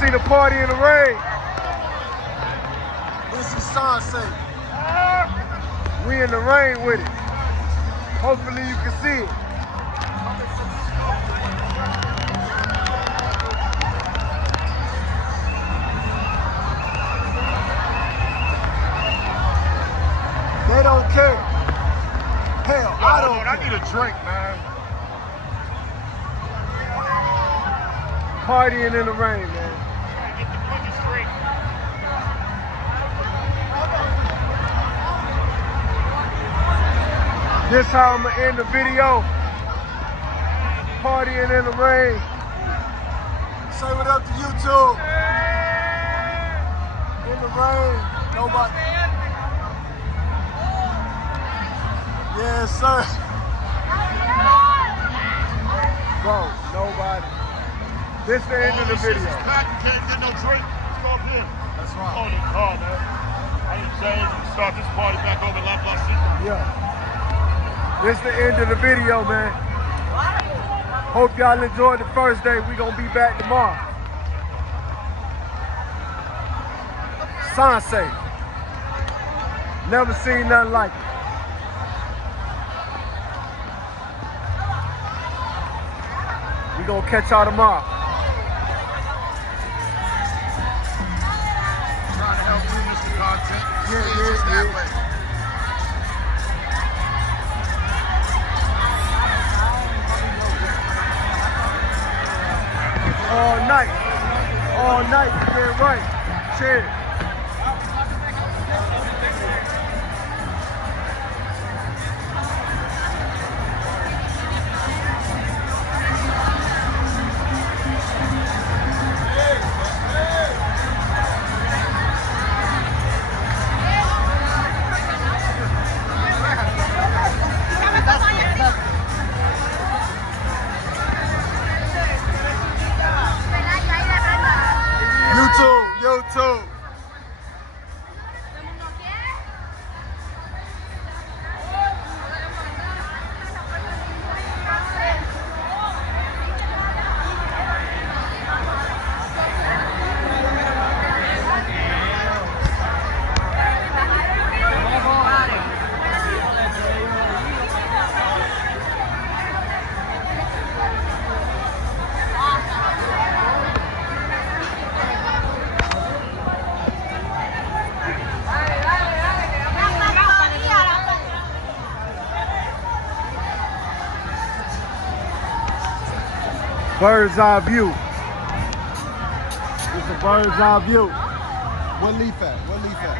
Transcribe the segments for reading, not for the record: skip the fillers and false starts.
see the party in the rain. This is SanSe. We in the rain with it. Hopefully you can see it. They don't care. Hell, I don't care. I need a drink, man. Partying in the rain, man. Get the punches straight. This how I'm gonna end the video. Partying in the rain. Say what up to YouTube. In the rain. Nobody. Yes, sir. Bro, nobody. This the end of the video. Can't get no drink. Start here. That's right. Oh, the car, man. I need to change and start this party back over La Placita. Yeah. This the end of the video, man. Hope y'all enjoyed the first day. We gonna be back tomorrow. SanSe. Never seen nothing like it. We gonna catch y'all tomorrow. Trying to help you, Mr. Content. Yeah. All night, you get right. Cheers. YouTube. Bird's eye view. It's a bird's eye view. What leaf at? What leaf at?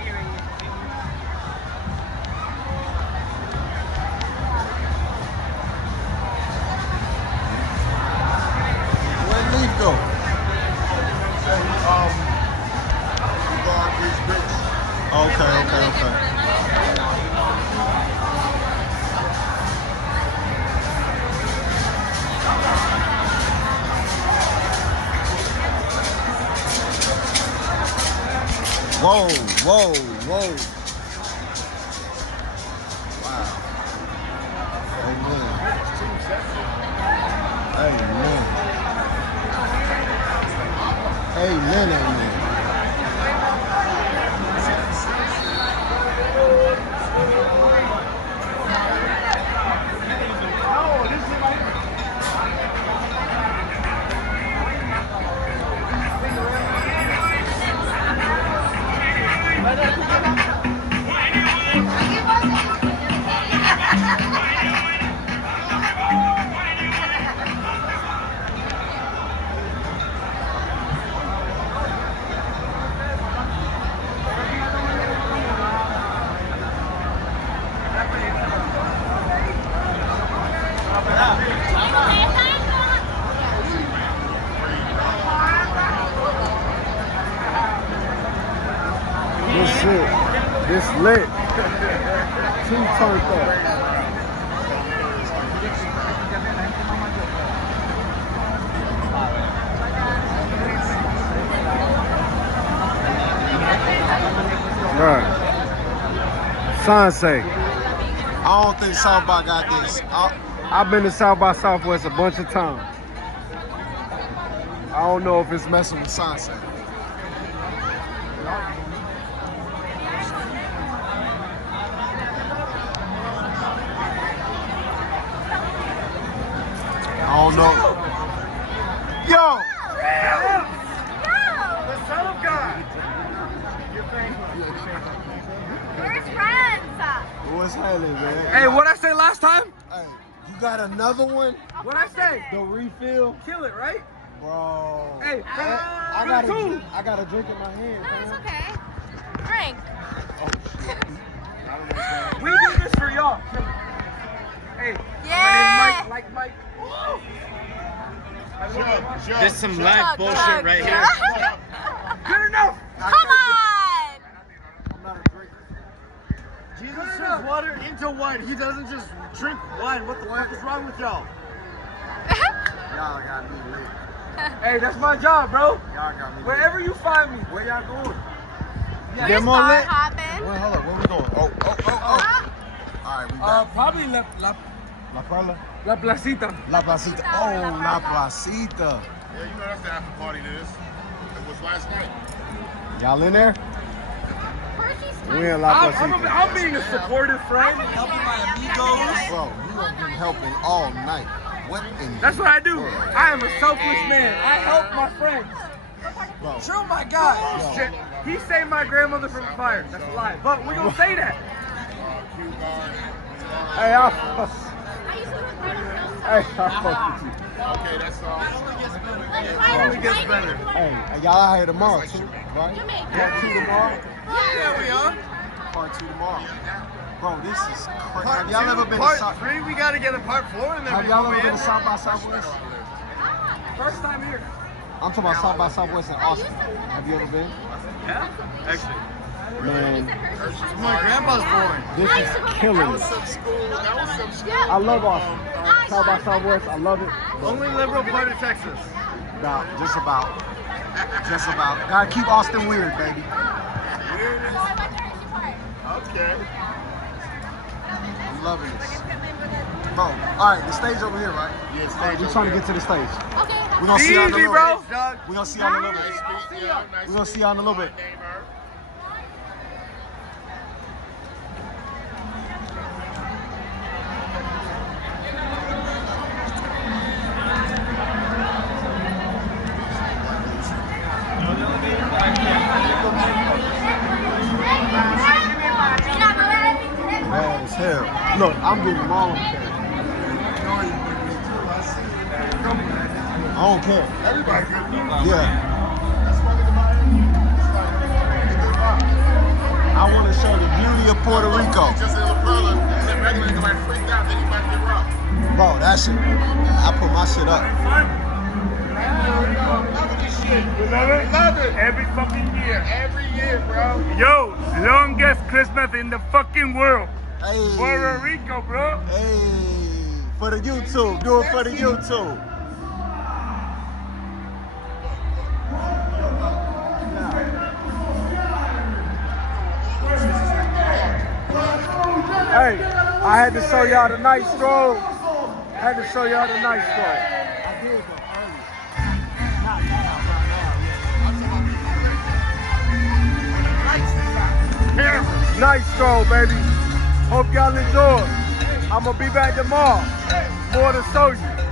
What leaf go? Okay. Whoa. Wow. Amen. This lit. Too turned up. Right. SanSe. I don't think South by got this. I've been to South by Southwest a bunch of times. I don't know if it's messing with SanSe. I don't know. Yo! The son of God. Where's friends? What's happening, man? Hey, what'd I say last time? Hey, you got another one? What'd I say? The refill? Kill it, right? Bro. Hey, I got a drink in my hand, No, it's man. okay. Drink. We do this for y'all. Hey, Yeah. my name's Mike, like Mike. There's some live Chug, bullshit chug, right chug. here. Good enough. Come on. I'm not a drinker. Jesus serves water into wine. He doesn't just drink wine. What the fuck is wrong with y'all? Y'all got me lit. Hey, that's my job, bro. Y'all got me lit. Wherever you find me. Where y'all going? We're Get more bar lit? hopping. Wait, hold on. Where we going? Oh. All right, we back. Probably La Perla? Placita. La Placita. Oh, La Placita. Yeah, you know that's the after party to this. It was last night. Y'all in there? Hershey's We in La I'm Placita. being a supportive friend. Helping my amigos. Bro, you have been helping all night. What in That's what I do. I am a selfless man. I help my friends. Bro. True, my God. Yo. Shit. He saved my grandmother from the fire. That's a lie. But we gonna say that. Hey, I fuck with you. Okay, that's all. It gets better. Hey, y'all out here tomorrow too, right? Part 2 tomorrow? Yeah, we are. Part 2 tomorrow. Bro, this is crazy. Have y'all ever been to Part South? 3, we gotta get a part 4 and then Have we y'all go ever been in. to South by Southwest? First time here. I'm talking about South by Southwest in Austin. Have you ever been? Yeah, actually. Man, My grandpa's born. this is killing me. Some school. That was some school. I love Austin. South by Southwest, I love it. Only liberal part of Texas. About, just about. Gotta keep Austin weird, baby. Okay. I'm loving this. Bro, all right, the stage over here, right? Yeah, stage We're trying to get to the stage. Okay. We're gonna see y'all in a Easy, little bro. bit. We're gonna see y'all in a little bit. We're gonna see y'all in a little bit. Bad as hell. Look, I'm getting them all on camera. I don't care. Everybody good though. Yeah. I want to show the beauty of Puerto Rico. Just in La Perla, and then regular nigga might freak out, then he might get robbed. Bro, that shit. I put my shit up. Love this shit. You love it? Love it. Every fucking year. Every year, bro. Yo, longest Christmas in the fucking world. Hey. Puerto Rico, bro. Hey. For the YouTube. Do it for the YouTube. Hey, I had to show y'all the night stroll. Night stroll, baby. Hope y'all enjoy. I'm gonna be back tomorrow. More to show you.